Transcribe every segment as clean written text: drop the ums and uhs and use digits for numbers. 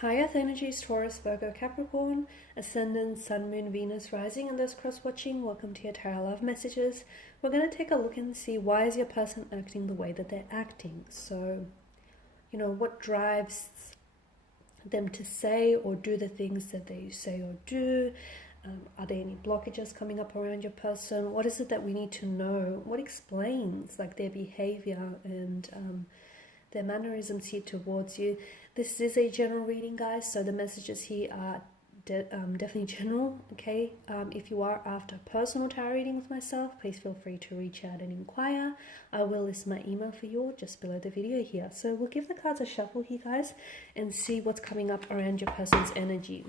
High Earth energies, Taurus, Virgo, Capricorn, Ascendant, Sun, Moon, Venus, Rising, and those cross-watching. Welcome to your Tarot Love Messages. We're going to take a look and see why is your person acting the way that they're acting. So, what drives them to say or do the things that they say or do? Are there any blockages coming up around your person? What is it that we need to know? What explains their behavior and their mannerisms here towards you? This is a general reading, guys, so the messages here are definitely general, okay? If you are after personal tarot reading with myself, please feel free to reach out and inquire. I will list my email for you just below the video here. So we'll give the cards a shuffle here, guys, and see what's coming up around your person's energy.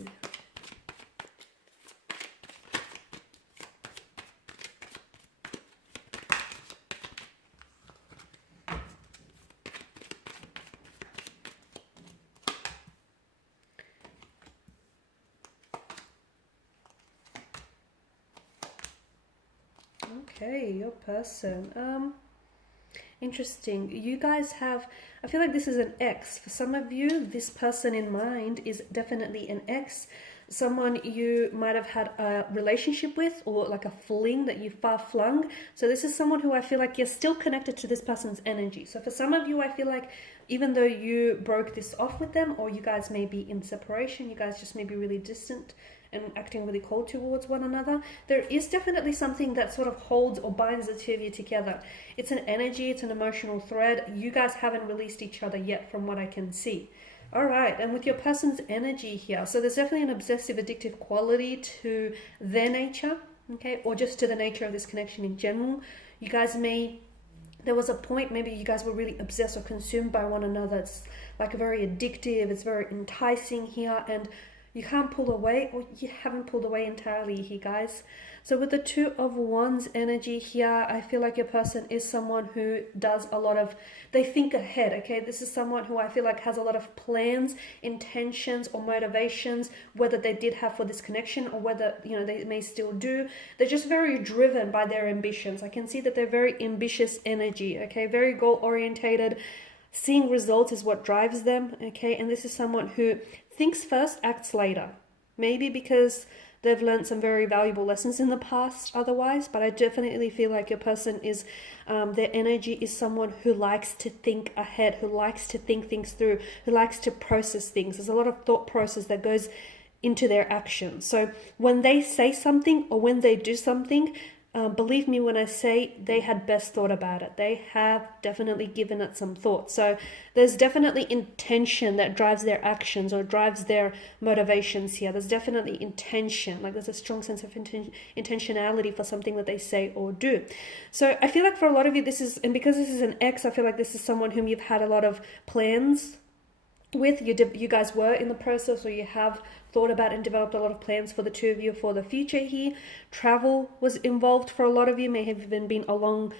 Okay, your person. Interesting. You guys have, I feel like this is an ex. For some of you, this person in mind is definitely an ex. Someone you might have had a relationship with, or like a fling that you far flung. So this is someone who I feel like you're still connected to this person's energy. So for some of you, I feel like even though you broke this off with them, or you guys may be in separation, you guys just may be really distant and acting really cold towards one another, there is definitely something that sort of holds or binds the two of you together. It's an energy, it's an emotional thread. You guys haven't released each other yet from what I can see. All right, and with your person's energy here, so there's definitely an obsessive, addictive quality to their nature, okay, or just to the nature of this connection in general. You guys may, there was a point maybe you guys were really obsessed or consumed by one another. It's like very addictive, it's very enticing here, and you can't pull away, or you haven't pulled away entirely here, guys. So with the Two of Wands energy here, I feel like your person is someone who does a lot of, they think ahead, okay? This is someone who I feel like has a lot of plans, intentions, or motivations, whether they did have for this connection or whether, they may still do. They're just very driven by their ambitions. I can see that they're very ambitious energy, okay? Very goal-orientated. Seeing results is what drives them, okay? And this is someone who thinks first, acts later. Maybe because they've learned some very valuable lessons in the past otherwise, but I definitely feel like your person is, their energy is someone who likes to think ahead, who likes to think things through, who likes to process things. There's a lot of thought process that goes into their actions. So when they say something or when they do something, believe me when I say they had best thought about it. They have definitely given it some thought. So there's definitely intention that drives their actions or drives their motivations here. There's definitely intention. Like there's a strong sense of intentionality for something that they say or do. So I feel like for a lot of you, this is, and because this is an ex, I feel like this is someone whom you've had a lot of plans with. You guys were in the process, or you have thought about and developed a lot of plans for the two of you for the future here. Travel was involved for a lot of you, may have even been a long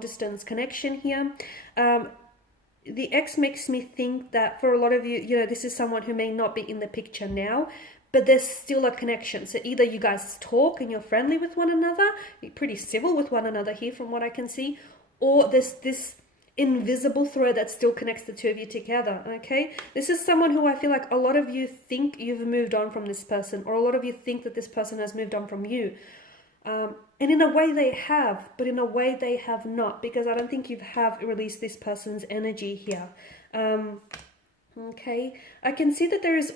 distance connection here. The ex makes me think that for a lot of you, this is someone who may not be in the picture now, but there's still a connection. So either you guys talk and you're friendly with one another, you're pretty civil with one another here from what I can see, or there's this invisible thread that still connects the two of you together, okay? This is someone who I feel like a lot of you think you've moved on from this person, or a lot of you think that this person has moved on from you. And in a way they have, but in a way they have not, because I don't think you have released this person's energy here. Okay, I can see that there's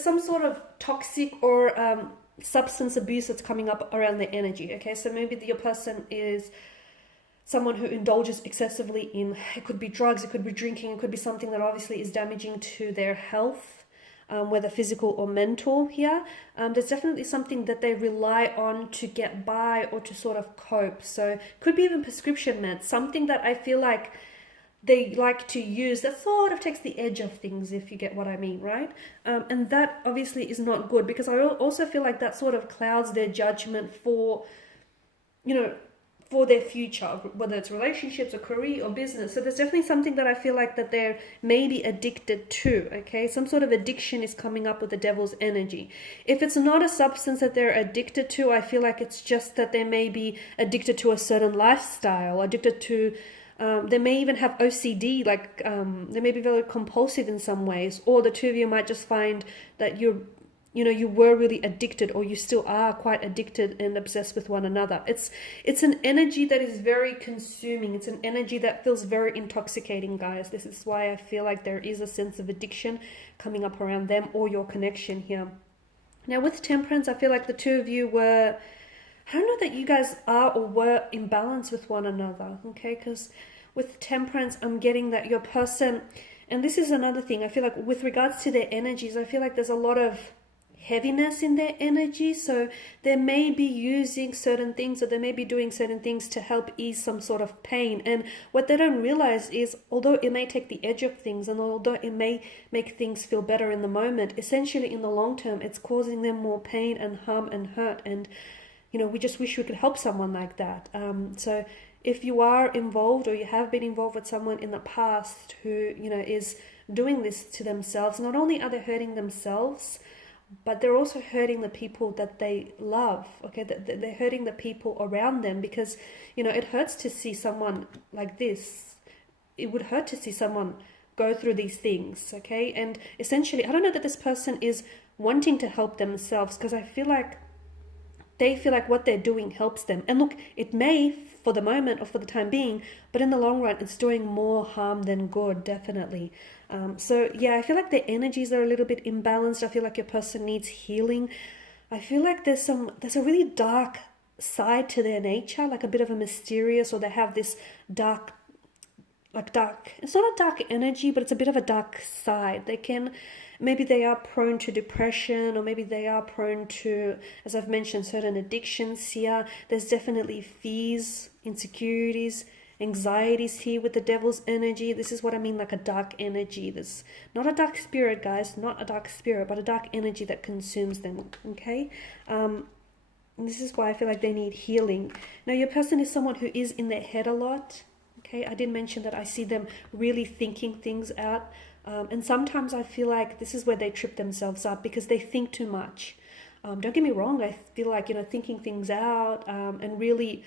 some sort of toxic or substance abuse that's coming up around the energy, okay? So maybe your person is someone who indulges excessively in, it could be drugs, it could be drinking, it could be something that obviously is damaging to their health, whether physical or mental here. There's definitely something that they rely on to get by or to sort of cope. So could be even prescription meds, something that I feel like they like to use that sort of takes the edge of things, if you get what I mean, right? And that obviously is not good, because I also feel like that sort of clouds their judgment for their future, whether it's relationships or career or business. So there's definitely something that I feel like that they're maybe addicted to, okay? Some sort of addiction is coming up with the devil's energy. If it's not a substance that they're addicted to, I feel like it's just that they may be addicted to a certain lifestyle, addicted to They may even have OCD, like they may be very compulsive in some ways, or the two of you might just find that you were really addicted, or you still are quite addicted and obsessed with one another. It's an energy that is very consuming. It's an energy that feels very intoxicating, guys. This is why I feel like there is a sense of addiction coming up around them or your connection here. Now with Temperance, I feel like the two of you were, I don't know that you guys are or were in balance with one another, okay? Because with Temperance, I'm getting that your person, and this is another thing, I feel like with regards to their energies, I feel like there's a lot of heaviness in their energy. So they may be using certain things, or they may be doing certain things to help ease some sort of pain. And what they don't realize is, although it may take the edge of things, and although it may make things feel better in the moment, essentially in the long term, it's causing them more pain and harm and hurt. And we just wish we could help someone like that. So if you are involved, or you have been involved with someone in the past who, is doing this to themselves, not only are they hurting themselves, but they're also hurting the people that they love, okay? They're hurting the people around them, because, it hurts to see someone like this. It would hurt to see someone go through these things, okay? And essentially, I don't know that this person is wanting to help themselves, because I feel like they feel like what they're doing helps them. And look, it may for the moment or for the time being, but in the long run, it's doing more harm than good, definitely. So yeah, I feel like the energies are a little bit imbalanced. I feel like your person needs healing. I feel like there's a really dark side to their nature, like a bit of a mysterious, or they have this dark, it's not a dark energy, but it's a bit of a dark side. Maybe they are prone to depression, or maybe they are prone to, as I've mentioned, certain addictions here. There's definitely fears, insecurities, anxieties here with the Devil's energy. This is what I mean, like a dark energy. There's not a dark spirit, guys, not a dark spirit, but a dark energy that consumes them, okay? And this is why I feel like they need healing. Now, your person is someone who is in their head a lot, okay? I did mention that I see them really thinking things out. And sometimes I feel like this is where they trip themselves up, because they think too much. Don't get me wrong, I feel like, thinking things out and really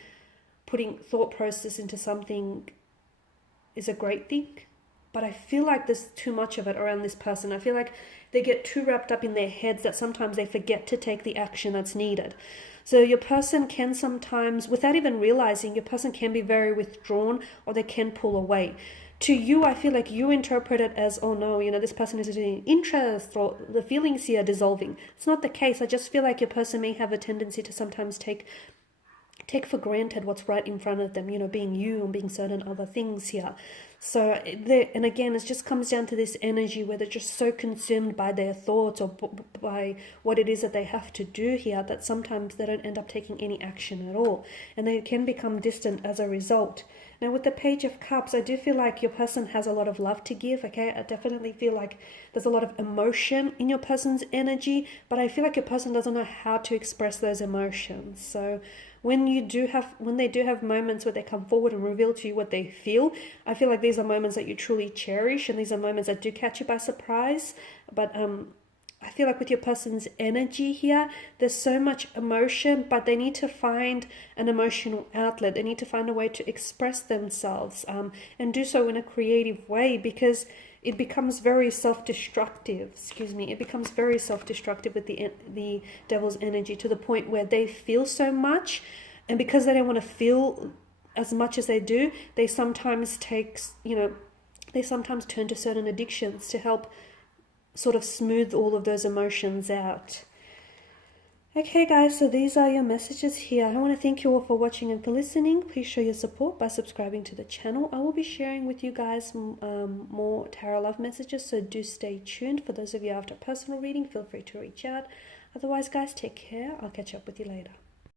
putting thought process into something is a great thing. But I feel like there's too much of it around this person. I feel like they get too wrapped up in their heads that sometimes they forget to take the action that's needed. So your person can sometimes, without even realizing, your person can be very withdrawn, or they can pull away. To you, I feel like you interpret it as, oh no, this person is in interest, or the feelings here are dissolving. It's not the case. I just feel like your person may have a tendency to sometimes take for granted what's right in front of them, being you and being certain other things here. So, and again, it just comes down to this energy where they're just so consumed by their thoughts, or by what it is that they have to do here, that sometimes they don't end up taking any action at all. And they can become distant as a result. Now, with the Page of Cups, I do feel like your person has a lot of love to give, okay? I definitely feel like there's a lot of emotion in your person's energy, but I feel like your person doesn't know how to express those emotions. So when they do have moments where they come forward and reveal to you what they feel, I feel like these are moments that you truly cherish, and these are moments that do catch you by surprise. But I feel like with your person's energy here, there's so much emotion, but they need to find an emotional outlet. They need to find a way to express themselves and do so in a creative way, because it becomes very self-destructive. It becomes very self-destructive with the Devil's energy, to the point where they feel so much, and because they don't want to feel as much as they do, they sometimes turn to certain addictions to help sort of smooth all of those emotions out. Okay guys, so these are your messages here. I want to thank you all for watching and for listening. Please show your support by subscribing to the channel. I will be sharing with you guys more tarot love messages, so do stay tuned. For those of you after personal reading, feel free to reach out. Otherwise guys, take care. I'll catch up with you later.